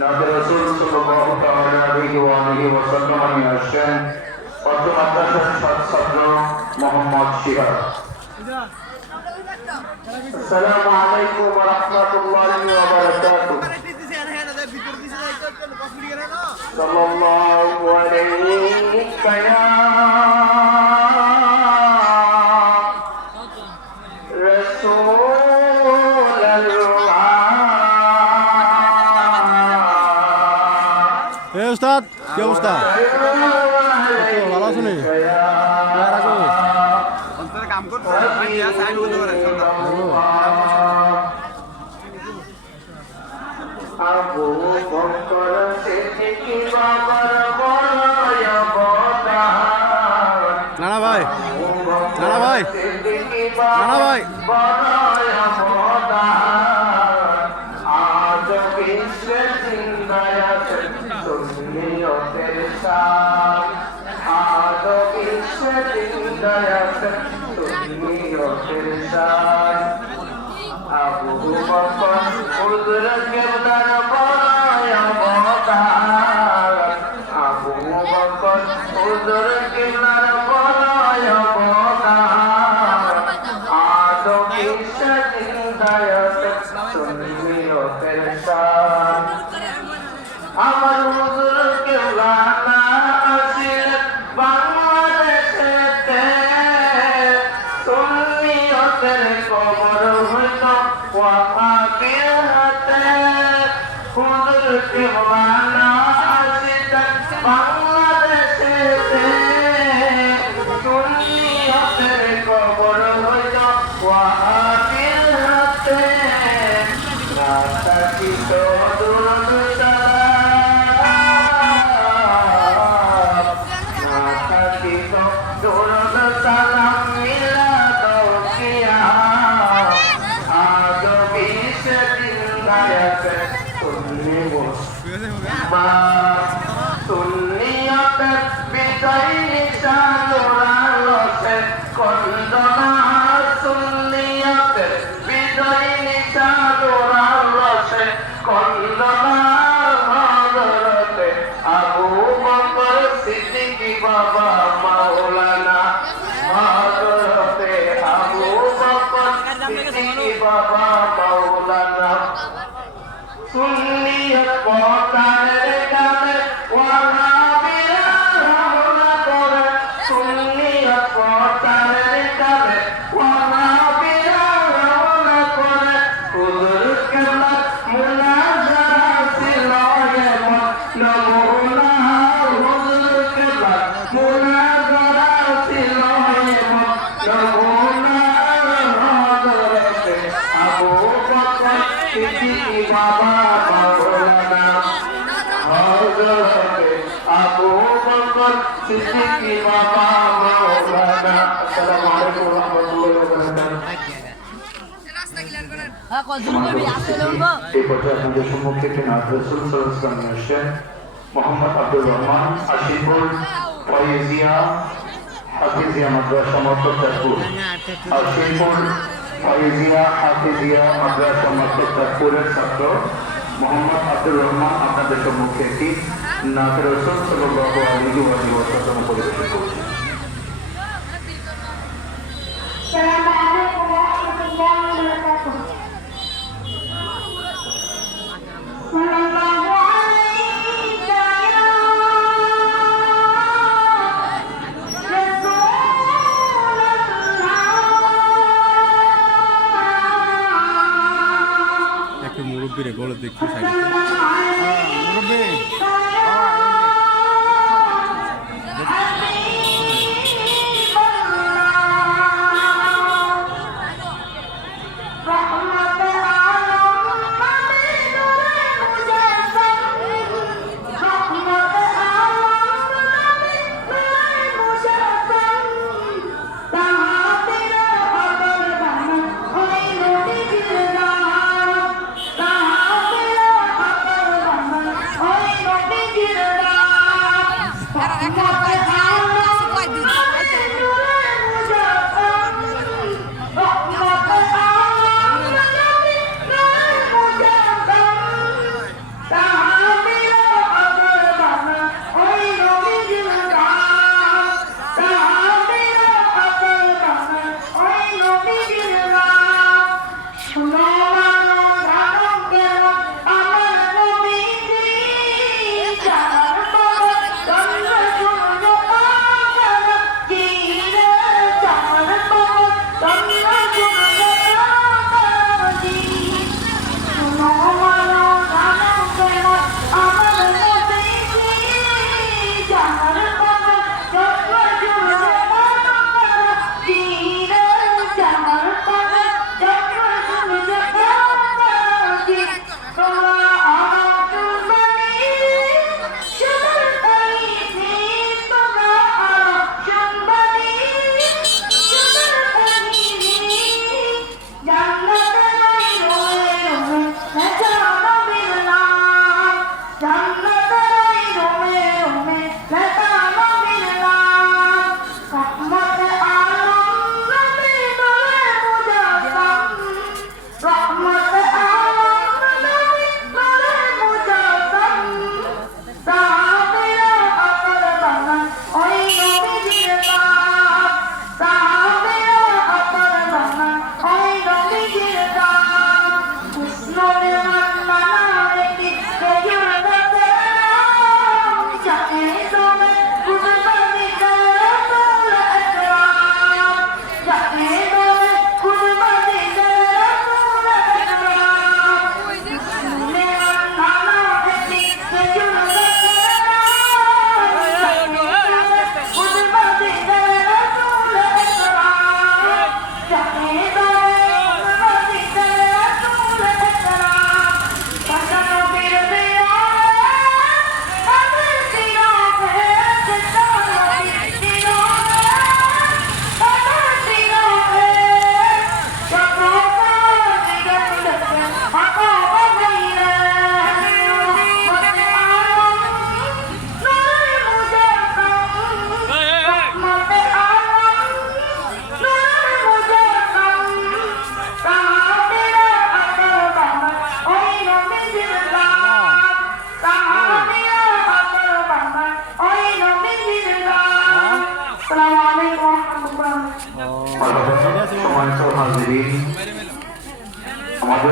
নাতে রাসূল সাল্লাল্লাহু তাআলা আলাইহি ওয়া আলিহি ওয়াসাল্লাম নিয়ে আসেন অত্র মাদ্রাসার ছাত্র মোহাম্মদ শিহাব। আসসালামু আলাইকুম ওয়া রাহমাতুল্লাহি ওয়া বারাকাতুহু। সাল্লাল্লাহু আলাইকা ইয়া উস্তাদ, কি অবস্থা? ভালো আছো নি? কাম করতে আবু বকর সিদ্দিকী বাবার বড় অবদান। নানা ভাই, নানা ভাই, নানা ভাই, বড় অবদান। আজ বিশ্বে জিন্দায় আছে সুন্নিয়তের শান। আজ বিশ্বে জিন্দায় আছে সুন্নিয়তের শান। আবু বকর হুজুর কিবলার বড় অবদান। আবু বকর হুজুর কিবলার বড় অবদান। আজ বিশ্বে জিন্দায় আছে সুন্নিয়তের শান। আমার হুজুর কিবলা না আসিলে বাংলাদেশেতে সুন্নিয়তের কবর হইত ওয়াহাবির হাতে। হুজুর কিবলা না আসিলে বাংলাদেশেতে সুন্নিয়তের কবর হইত ওয়াহাবির হাতে। রাস্তা কি তো দূর সুন্নিয়তের বিজয় নিশান উড়ালছে কন্দনা। সুন্নিয়তের বিজয় নিশান উড়ালছে কন্দনা। হযরতে আবু বকর সিদ্দিকী বাবা মাওলানা। হযরতে আবু বকর সিদ্দিকী বাবা মাওলানা। সুন্নিয়ত পতানের কামে ওয়াহাবিরা হামলা করে। সুন্নিয়ত পতানের কামে ওয়াহাবিরা হামলা করে। হুজুর কিবলা মুনাজারা ছিল এমন নমুনা। হুজুর কিবলা মুনাজারা ছিল এমন নমুনা। হযরতে আবু বকর সিদ্দিকী বাবা মাওলানা। হযরতে আবু বকর সিদ্দিকী বাবা মাওলানা। আসসালামু আলাইকুম ওয়া রাহমাতুল্লাহি ওয়া বারাকাতুহু। এই পথে আপনাদের সম্মুখে নাতে রাসূল সাল্লাল্লাহু আলাইহি ওয়াসাল্লাম আসেন মোহাম্মদ আব্দুর রহমান আশিকুর ফয়েজিয়া হাফিজিয়া মাদ্রাসা মর্তজাপুর। আশিকুর ফয়েজিয়া হাফিজিয়া মাদ্রাসা মর্তজাপুরের ছাত্র মোহাম্মদ আব্দুর রহমান আপনাদের সম্মুখে একটি নাতে রাসূল সাল্লাল্লাহু আলাইহি ওয়াসাল্লাম পরিবেশন করছেন। একটু মুরব্বীরে বলে দেখছি সাইডে। মুরব্বী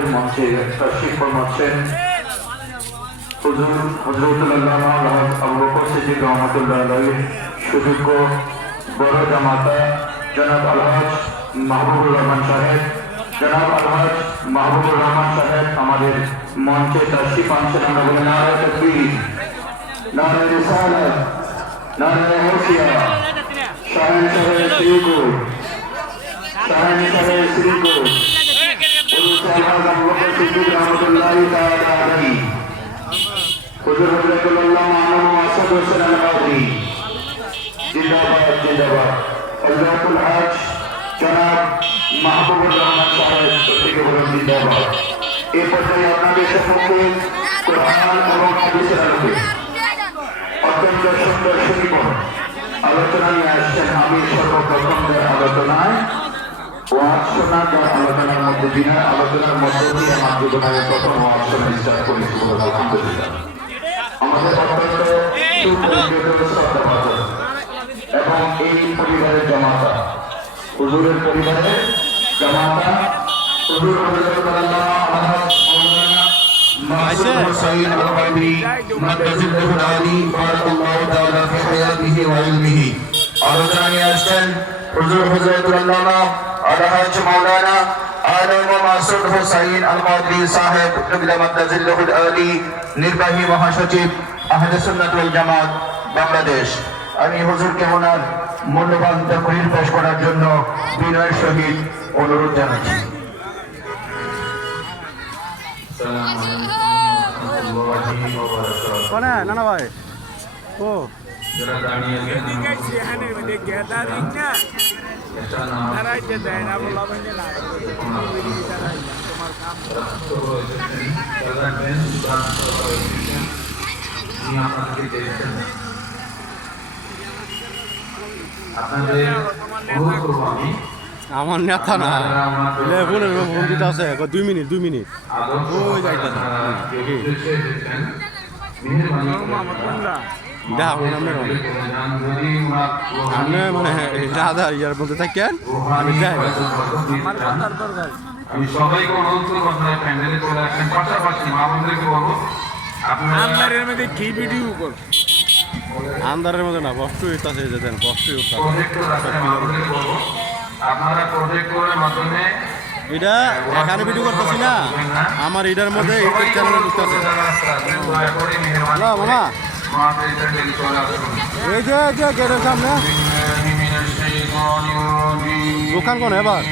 আমাদের মঞ্চে তাশরীফ ফরমাচ্ছেন হুজুর হযরতুল আল্লামা আবু বকর সিদ্দিক রহমাতুল্লাহ আলাইহি সুযোগ্য বড় জামাতা জনাব আলহাজ মাহবুবুর রহমান সাহেব, জনাব আলহাজ মাহবুবুর রহমান সাহেব আমাদের মঞ্চে তাশরীফ আনছেন। আমরা বলি নারায়ে তাকবীর, নারায়ে রিসালাত, নারায়ে হুসিয়া, শাহেনশাহে শ্রীগুর, শাহেনশাহে শ্রীগুর আলহাজ আবু বকর সিদ্দিক রহমাতুল্লাহ তাআলা আলাইহি হুজুর হযরতুল আল্লামা আনম আসাদ হোসেন আল-কাদরি জিন্দাবাদ জিন্দাবাদ। হযরতুল হজ জনাব মাহবুবুর রহমান সাহেব প্রত্যেকে বলুন জিন্দাবাদ। এই পর্যায়ে আপনাদের সম্মুখে কোরআন এবং হাদিসের আলোকে অত্যন্ত সুন্দর সুনিপুণ আলোচনা নিয়ে আসছেন। আমি সর্বপ্রথম আলোচনায় ওয়াজ শোনা যার আলোচনার মধ্যে দিনের আলোচনার মধ্য দিয়ে আমার জীবনের প্রথম ওয়াজ শোনা স্টার্ট করেছি বলে আলহামদুলিল্লাহ। আমাদের অত্যন্ত সুপরিচিত শ্রদ্ধাভাজন এবং এই পরিবারের জামাতা হুজুরের পরিবারের জামাতা হুজুর হযরতুল আল্লামা আলহাজ মাওলানা মাসুদ হুসাইন আল-কাদরি মাদ্দাজিল্লাহুল আলী বারাকাল্লাহু তাআলা ফি হায়াতিহি ওয়া ইলমিহি। আলোচনা নিয়ে আসছেন হুজুর হযরতুল আল্লামা আলহাজ মাওলানা আনম মাসুদ হুসাইন আল-কাদরি সাহেব কিবলা মাদ্দাজিল্লাহুল আলী, নির্বাহী মহাসচিব আহলে সুন্নাত ওয়াল জামাত বাংলাদেশ। আমি হুজুরকে ওনার মূল্যবান তাকরীর পেশ করার জন্য বিনয়ের সহিত অনুরোধ জানাচ্ছি। কোনে নানা ভাই ও যারা দাঁড়িয়ে আমার নেতা না ফোনের ফোন দিতে আছে 2 মিনিট ওই যাইতেছে আপনি মানে রাধা ইয়ার মধ্যে থাকেন আমি যাই আমি সবাইকে অনুরোধ করবো আপনারা প্যান্ডেলে চলে আসেন। পাশাপাশি মা বোনদেরকে বলবো আপনারা মধ্যে কি ভিডিও কর আন্দারের মধ্যে না কষ্ট হইতাছে যেতেন কষ্ট হইতাছে প্রজেক্টর রাখেন, মা বোনদেরকে বলবো আপনারা প্রজেক্টরের মাধ্যমে এটা এখানে ভিডিও করতেছি না, আমার এটার মধ্যে ইউটিউব চ্যানেলে ঢুকতেছে। হ্যালো মামা, এই যে গেটের সামনে দোকান কোন এবার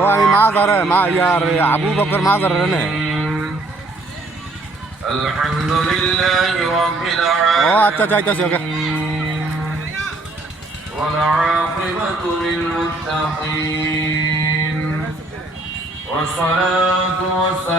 ও আমি মাজারে মা ইয়ার আবু বকর মাজারে নে ও আচ্ছা যাইতাছি ওকে। والعاقبة للمتقين والصلاة والسلام